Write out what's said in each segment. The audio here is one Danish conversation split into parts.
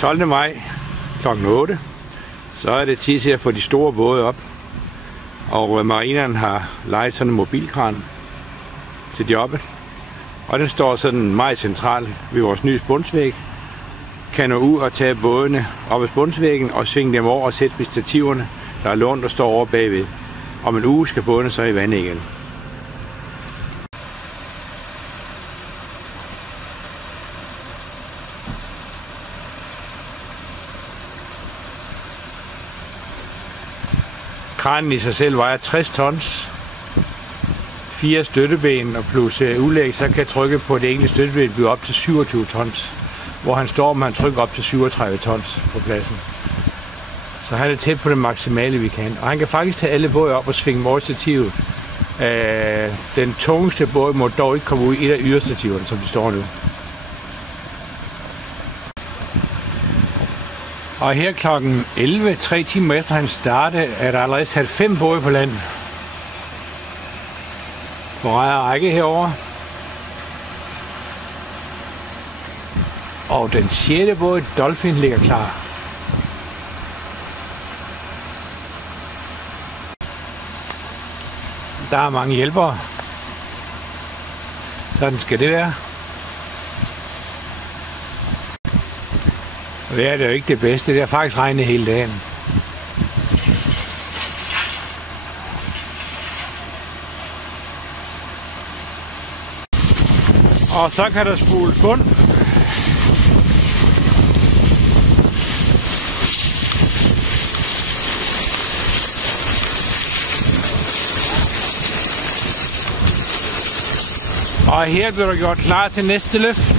12. maj kl. 8. Så er det tid til at få de store både op. Og marineren har lejet sådan en mobilkran til jobbet. Og den står sådan meget centralt ved vores nye spundsvæg. Kan nå ud og tage bådene op ad spundsvæggen og svinge dem over og sætte ved stativerne, der er lånt og står over bagved. Om en uge skal bådene så i vand igen. Kranen i sig selv vejer 60 tons, 4 støtteben og plus udlæg, så kan trykket på det enkelte støtteben blive op til 27 tons, hvor han står med han trykker op til 37 tons på pladsen. Så han er tæt på det maksimale, vi kan. Og han kan faktisk tage alle både op og svinge over stativet. Den tungeste båd må dog ikke komme ud i et af yderstativerne, som de står nu. Og her kl. 11, 3 timer efter han startede, er der allerede sat 5 både på land. På række herover. Og den 6. båd, Dolphin, ligger klar. Der er mange hjælpere. Sådan skal det være. Og det er det jo ikke det bedste. Det har faktisk regnet hele dagen. Og så kan der spules bund. Og her bliver der gjort klar til næste løft.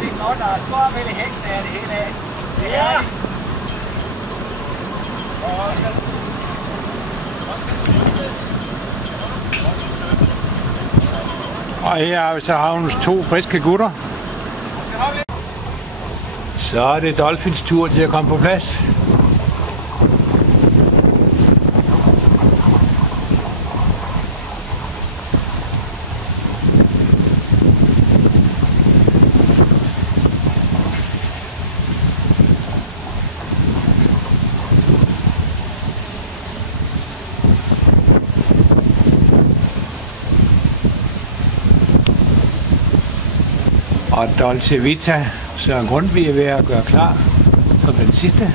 Det er godt, der er stor vel i hæksen af det hele af. Det er det. Og her har vi så havnens 2 friske gutter. Så er det Dolphins tur til at komme på plads. Og Dolce Vita, Søren Grundtvig er ved at gøre klar som den sidste.